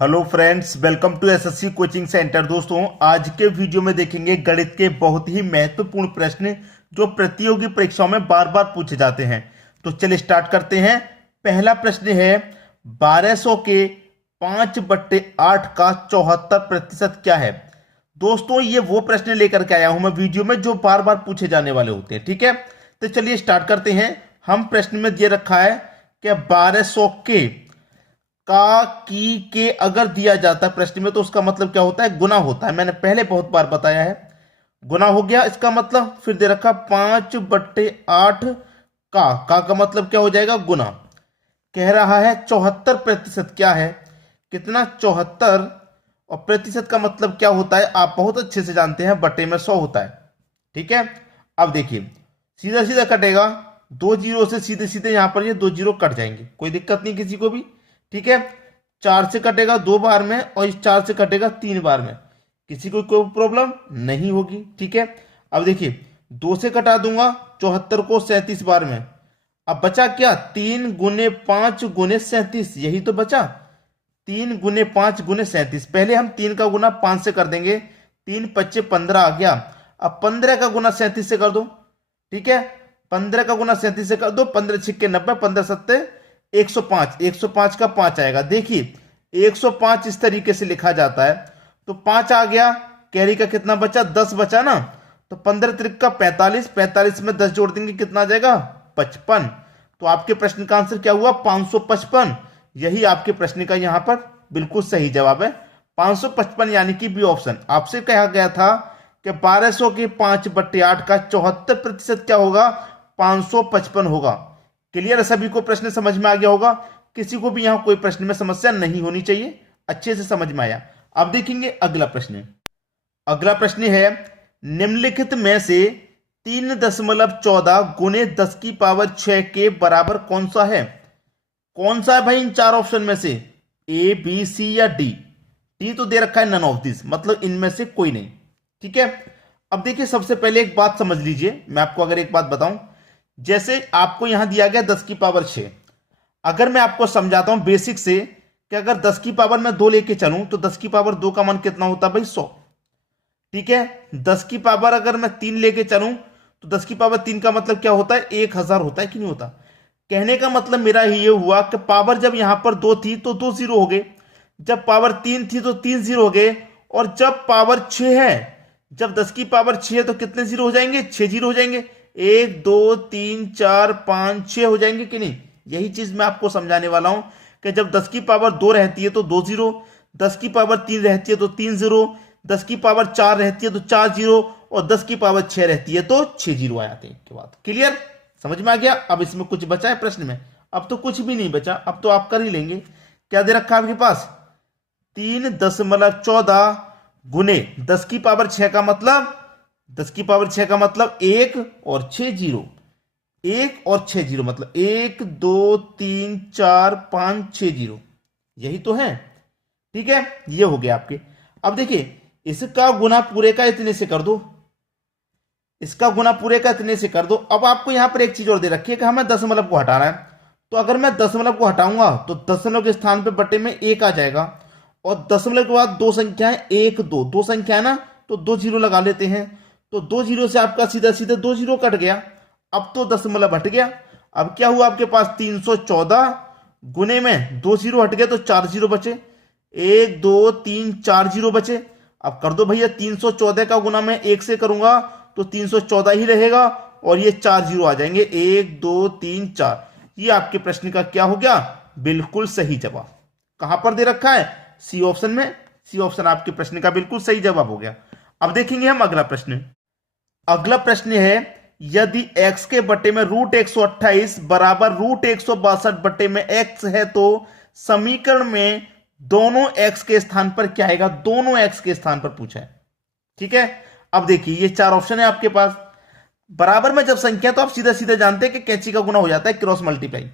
Hello friends, welcome to SSC coaching centre. दोस्तों, आज के वीडियो में देखेंगे गणित के बहुत ही महत्वपूर्ण प्रश्न जो प्रतियोगी परीक्षाओं में बार बार पूछे जाते हैं। तो चलिए स्टार्ट करते हैं। पहला प्रश्न है 1200 के 5/8 का 74% क्या है। दोस्तों, ये वो प्रश्न लेकर के आया हूं मैं वीडियो में जो बार बार पूछे जाने वाले होते हैं। ठीक है, तो चलिए स्टार्ट करते हैं। हम प्रश्न में दे रखा है कि 1200 का की के अगर दिया जाता है प्रश्न में तो उसका मतलब क्या होता है, गुना होता है। मैंने पहले बहुत बार बताया है, गुना हो गया इसका मतलब। फिर दे रखा 5/8 का मतलब क्या हो जाएगा, गुना। कह रहा है 74% क्या है, कितना 74, और प्रतिशत का मतलब क्या होता है आप बहुत अच्छे से जानते हैं, बटे में 100 होता है। ठीक है, अब देखिए सीधा सीधा कटेगा, 2 जीरो से सीधे सीधे यहां पर ये 2 जीरो कट जाएंगे, कोई दिक्कत नहीं किसी को भी। ठीक है, 4 से कटेगा 2 बार में और इस 4 से कटेगा 3 बार में, किसी को कोई प्रॉब्लम नहीं होगी। ठीक है, अब देखिए 2 से कटा दूंगा 74 को 37 बार में। अब बचा क्या, 3 गुने 5 गुने 37, यही तो बचा। 3 गुने 5 गुने 37, पहले हम 3 का गुना 5 से कर देंगे, 3 पच्चे 15 आ गया। अब 15 का गुना 37 से कर दो। ठीक है, 15 का गुना 37 से कर दो, 15 छिक्के 90, 15 सत्ते 105, 105 का 5 आएगा। देखिए 105 इस तरीके से लिखा जाता है। तो 5 आ गया, कैरी का कितना बचा, 10 बचा ना। तो 15 त्रिक का 45, 45 में 10 जोड़ देंगे, कितना आ जाएगा, 55। तो आपके प्रश्न का आंसर क्या हुआ, 555। यही आपके प्रश्न का यहां पर बिल्कुल सही जवाब है, 555, यानी कि बी ऑप्शन। आपसे कहा गया था कि 1200 के 5/8 का 74% क्या होगा, 555 होगा। क्लियर है, सभी को प्रश्न समझ में आ गया होगा, किसी को भी यहां कोई प्रश्न में समस्या नहीं होनी चाहिए, अच्छे से समझ में आया। अब देखेंगे अगला प्रश्न। अगला प्रश्न है निम्नलिखित में से 3.14 गुने 10 की पावर 6 के बराबर कौन सा है। कौन सा है भाई इन चार ऑप्शन में से, ए बी सी या डी। डी तो दे रखा है नन ऑफ दिस, मतलब इनमें से कोई नहीं। ठीक है, अब देखिए सबसे पहले एक बात समझ लीजिए, मैं आपको अगर एक बात बताऊं, जैसे आपको यहां दिया गया 10 की पावर 6, अगर मैं आपको समझाता हूं बेसिक से कि अगर 10 की पावर में 2 लेके चलूं तो 10 की पावर 2 का मान कितना होता है भाई, 100। ठीक है, 10 की पावर अगर मैं 3 लेके चलूं तो 10 की पावर 3 का मतलब क्या होता है, 1000 होता है कि नहीं होता। कहने का मतलब मेरा ये हुआ कि पावर जब यहां पर 2 थी तो 2 जीरो हो गए, जब पावर 3 थी तो 3 जीरो हो गए, और जब पावर 6 है, जब 10 की पावर 6 है तो कितने जीरो हो जाएंगे, 6 जीरो हो जाएंगे। 1 2 3 4 5 6 हो जाएंगे कि नहीं। यही चीज मैं आपको समझाने वाला हूं कि जब 10 की पावर 2 रहती है तो 2 जीरो, 10 की पावर 3 रहती है तो 3 जीरो, 10 की पावर 4 रहती है तो 4 जीरो, और 10 की पावर 6 रहती है तो 6 जीरो आ जाते हैं के बाद। क्लियर, समझ में आ गया। अब इसमें कुछ बचा है प्रश्न में, अब तो कुछ भी नहीं बचा, अब तो आप कर ही लेंगे। क्या दे रखा है आपके पास, 3.14 गुने 10 की पावर 6 का मतलब, 10 की पावर 6 का मतलब 1 और 6 जीरो, 1 और 6 जीरो, मतलब 1 2 3 4 5 6 जीरो, यही तो है। ठीक है, ये हो गया आपके। अब देखिए इसका गुना पूरे का इतने से कर दो, इसका गुना पूरे का इतने से कर दो। अब आपको यहां पर एक चीज और दे रखी है कि हमें दशमलव को हटाना है, तो अगर मैं दशमलव को हटाऊंगा तो दशमलव के स्थान पे बटे में 1 आ जाएगा, और दशमलव के बाद दो संख्या है, 1 2, दो संख्या है ना, तो 2 जीरो लगा लेते हैं। तो 2 जीरो से आपका सीधा सीधा 2 जीरो कट गया, अब तो दशमलव हट गया। अब क्या हुआ आपके पास, 314 गुने में 2 जीरो हट गए तो 4 जीरो बचे, 1 2 3 4 जीरो बचे। अब कर दो भैया, 314 का गुना मैं 1 से करूंगा तो 314 ही रहेगा, और ये 4 जीरो आ जाएंगे, 1 2 3 4। ये आपके प्रश्न का क्या हो गया, बिल्कुल सही जवाब। कहां पर दे रखा है, सी ऑप्शन में। सी ऑप्शन आपके प्रश्न का बिल्कुल सही जवाब हो गया। अब देखेंगे हम अगला प्रश्न। अगला प्रश्न है यदि x के बटे में √128 बराबर √162 बटे में x है तो समीकरण में दोनों x के स्थान पर क्या आएगा, दोनों x के स्थान पर पूछा है। ठीक है, अब देखिए ये चार ऑप्शन है आपके पास। बराबर में जब संख्या तो आप सीधा सीधा जानते हैं कि कैंची का गुना हो जाता है क्रॉस मल्टीप्लाई,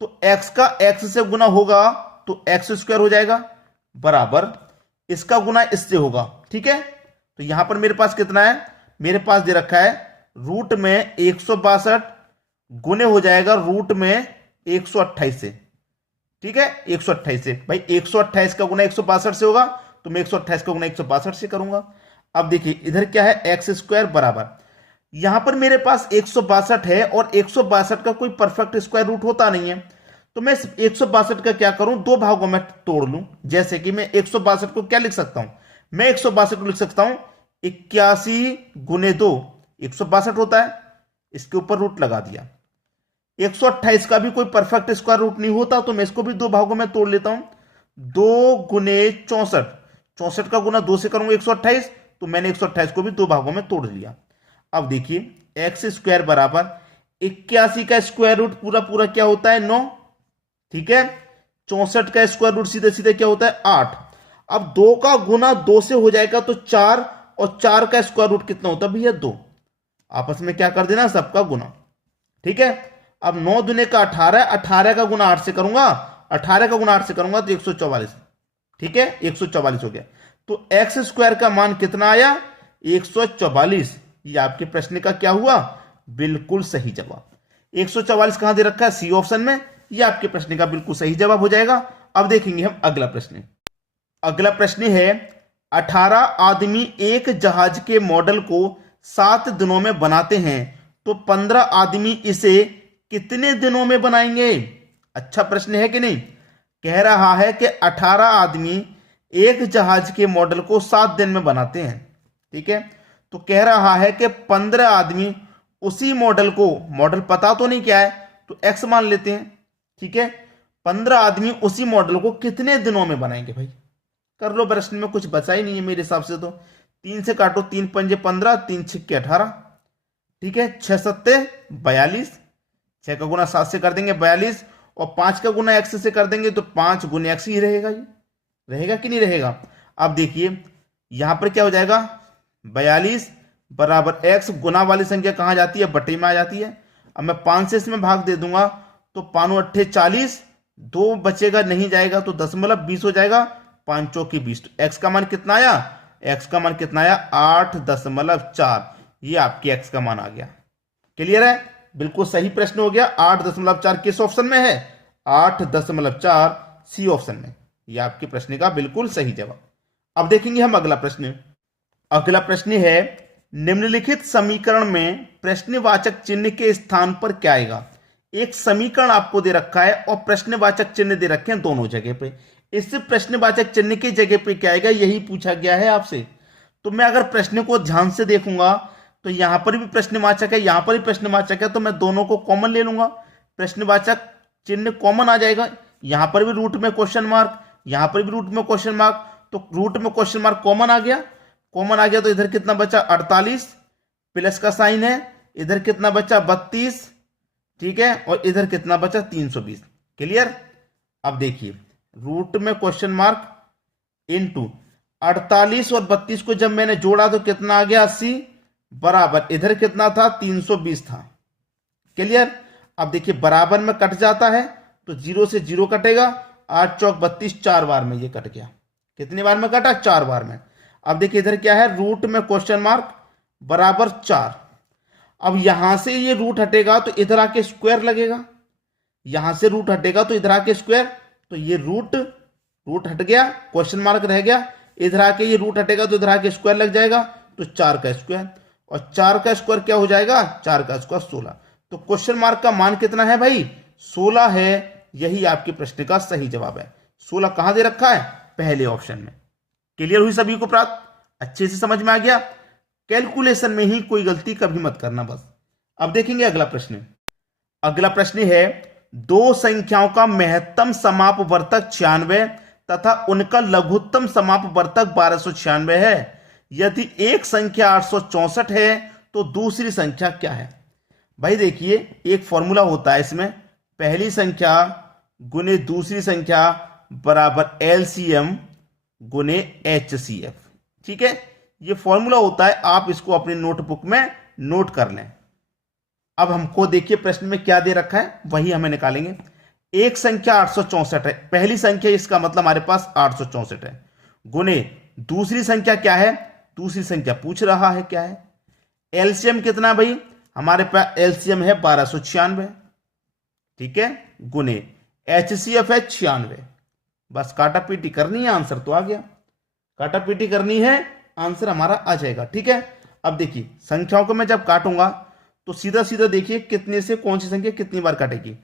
तो x का x से गुना होगा तो x² हो जाएगा, बराबर इसका गुना इससे होगा। ठीक है, तो यहां पर मेरे पास कितना है, मेरे पास दे रखा है रूट में 162 गुने हो जाएगा रूट में 128 से, ठीक है, 128 से। भाई 128 का गुना 162 से होगा, तो मैं 128 का गुना 162 से करूंगा। अब देखिए इधर क्या है, एक्स स्क्वायर बराबर, यहां पर मेरे पास 162 है और 162 का कोई परफेक्ट स्क्वायर रूट होता नहीं है, तो मैं 162 का क्या करूं, दो भागों में तोड़ लूं। जैसे कि मैं 162 को क्या लिख सकता हूं, मैं 162 को लिख सकता हूं 81 गुने 2, 162 होता है, इसके ऊपर रूट लगा दिया। 128 का भी कोई परफेक्ट स्क्वायर रूट नहीं होता, तो मैं इसको भी दो भागों में तोड़ लेता हूं। 2 गुने 64, 64 का गुना 2 से करूंगा 128, तो मैंने 128 को भी दो भागों में तोड़ लिया। अब देखिए एक्स स्क्वायर बराबर 81 का स्क्वायर रूट पूरा पूरा क्या होता है, 9, ठीक है। 64 का स्क्वायर रूट सीधे सीधे क्या होता है, 8। अब 2 का गुना 2 से हो जाएगा तो 4, और 4 का स्क्वायर रूट कितना होता है भैया, 2। आपस में क्या कर देना, सबका गुना, ठीक है। अब 9 दुने का 18, 18 का गुना 8 से करूंगा, 18 का गुना 8 से करूंगा तो 144, ठीक है, 144 हो गया। तो एक्स स्क्वायर का मान कितना आया, 144। ये आपके प्रश्न का क्या हुआ, बिल्कुल सही जवाब। 144 कहां दे रखा है, सी ऑप्शन में। ये आपके प्रश्न का बिल्कुल सही जवाब हो जाएगा। अब देखेंगे हम अगला प्रश्न। अगला प्रश्न है, 18 आदमी एक जहाज के मॉडल को 7 दिनों में बनाते हैं, तो 15 आदमी इसे कितने दिनों में बनाएंगे। अच्छा प्रश्न है कि नहीं। कह रहा है कि 18 आदमी एक जहाज के मॉडल को 7 दिन में बनाते हैं, ठीक है। तो कह रहा है कि 15 आदमी उसी मॉडल को, मॉडल पता तो नहीं क्या है, तो एक्स मान लेते हैं, ठीक है। 15 आदमी उसी मॉडल को कितने दिनों में बनाएंगे। भाई कर लो, प्रश्न में कुछ बचा ही नहीं है मेरे हिसाब से। तो 3 से काटो, 3 पंजे 15, 3 छिक्के 18, ठीक है। 6 सत्ते 42, 6 का गुना 7 से कर देंगे 42, और 5 का गुना एक्स से कर देंगे तो 5 गुने एक्स ही रहेगा। ये रहेगा कि नहीं रहेगा। अब देखिए यहां पर क्या हो जाएगा, 42 बराबर एक्स, गुना वाली संख्या कहां जाती है, बटे में आ जाती है। अब मैं 5 से इसमें भाग दे दूंगा तो 5 अट्ठे 40, 2 बचेगा नहीं जाएगा तो 10.20 हो जाएगा, 5 चौकी 20। तो एक्स का मान कितना आया, एक्स का मान कितना आया, 8.4। ये आपके एक्स का मान आ गया। क्लियर है, बिल्कुल सही प्रश्न हो गया। 8.4 किस ऑप्शन में है, 8.4 सी ऑप्शन में। यह आपके प्रश्न का बिल्कुल सही जवाब। अब देखेंगे हम अगला प्रश्न। अगला प्रश्न है, निम्नलिखित समीकरण में प्रश्नवाचक चिन्ह के स्थान पर क्या आएगा। एक समीकरण आपको दे रखा है और प्रश्नवाचक चिन्ह दे रखे हैं दोनों जगह पे। इससे प्रश्नवाचक चिन्ह की जगह पे क्या आएगा, यही पूछा गया है आपसे। तो मैं अगर प्रश्न को ध्यान से देखूंगा तो यहां पर भी प्रश्नवाचक है, यहां पर भी प्रश्नवाचक है, तो मैं दोनों को कॉमन ले लूंगा, प्रश्नवाचक चिन्ह कॉमन आ जाएगा। यहां पर भी रूट में क्वेश्चन मार्क, यहां पर भी रूट में क्वेश्चन मार्क, तो रूट में क्वेश्चन मार्क कॉमन आ गया। कॉमन आ गया तो इधर कितना बचा, 48, प्लस का साइन है, इधर कितना बचा 32, ठीक है, और इधर कितना बचा 320। क्लियर। अब देखिए रूट में क्वेश्चन मार्क इनटू 48 और 32 को जब मैंने जोड़ा तो कितना आ गया 80, बराबर इधर कितना था 320 था। क्लियर। अब देखिए बराबर में कट जाता है तो 0 से 0 कटेगा, 8 चौक 32, 4 बार में ये कट गया। कितनी बार में कटा, 4 बार में। अब देखिए इधर क्या है, रूट में क्वेश्चन मार्क बराबर 4। अब यहां से ये रूट हटेगा तो इधर आके स्क्वायर लगेगा, यहां से रूट हटेगा तो इधर आके स्क्वायर, तो ये रूट हट गया, क्वेश्चन मार्क रह गया, इधर आके ये रूट हटेगा तो इधर आके स्क्वायर लग जाएगा, तो 4 का स्क्वायर, और 4 का स्क्वायर क्या हो जाएगा, 4 का स्क्वायर 16। तो क्वेश्चन मार्क का मान कितना है भाई, 16 है। यही आपके प्रश्न का सही जवाब है। 16 कहां दे रखा है, पहले ऑप्शन में। क्लियर हुई सभी को, प्राप्त अच्छे से समझ में आ गया। कैलकुलेशन में ही कोई गलती कभी मत करना बस। अब देखेंगे अगला प्रश्न। अगला प्रश्न है, दो संख्याओं का महत्तम समापवर्तक 96 तथा उनका लघुत्तम समापवर्तक 1296 है। यदि एक संख्या 864 है तो दूसरी संख्या क्या है। भाई देखिए एक फॉर्मूला होता है इसमें, पहली संख्या गुने दूसरी संख्या बराबर एलसीएम गुने एचसीएफ। ठीक है, ये फॉर्मूला होता है, आप इसको अपने नोटबुक में नोट कर लें। अब हमको देखिए प्रश्न में क्या दे रखा है वही हमें निकालेंगे। एक संख्या 864 है, पहली संख्या, इसका मतलब हमारे पास 864 है, गुने दूसरी संख्या क्या है, दूसरी संख्या पूछ रहा है क्या है। एलसीएम कितना भाई, हमारे पास एलसीएम है 1296, ठीक है, गुने HCF है 96। बस काटा पीटी करनी है, आंसर तो आ गया। काटा पीटी करनी है, आंसर हमारा आ जाएगा। ठीक है, अब देखिए संख्याओं को मैं जब काटूंगा तो सीधा सीधा देखिए कितने से कौन सी संख्या कितनी बार कटेगी।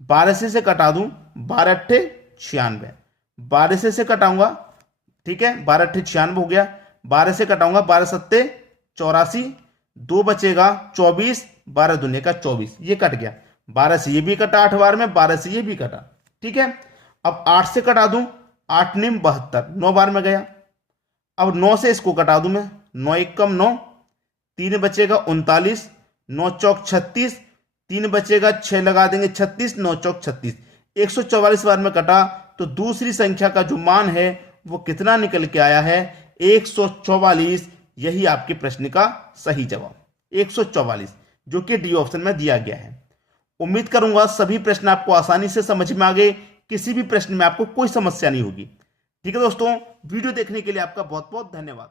12 से कटा दूं, 12 अट्ठे 96, 12 से कटाऊंगा, ठीक है, 12 अट्ठे 96 हो गया। 12 से कटाऊंगा, 12 सत्ते 84, 2 बचेगा 24, 12 दूने का 24, ये कट गया। 12 से ये भी कटा 8 बार में, 12 से ये भी कटा। ठीक है, अब 8 से कटा दूं, 8 निम 72, 9 बार में गया। अब 9 से इसको कटा दूं मैं, 9 एक कम 9, 3 बचेगा 39, 9 चौक 36, 3 बचेगा 6 लगा देंगे 36, 9 चौक 36, 144 बार में कटा। तो दूसरी संख्या का जो मान है वो कितना निकल के आया है, 144। यही आपके प्रश्न का सही जवाब 144, जो कि डी ऑप्शन में दिया गया है। उम्मीद करूंगा सभी प्रश्न आपको आसानी से समझ में आ गए, किसी भी प्रश्न में आपको कोई समस्या नहीं होगी। ठीक है दोस्तों, वीडियो देखने के लिए आपका बहुत बहुत धन्यवाद।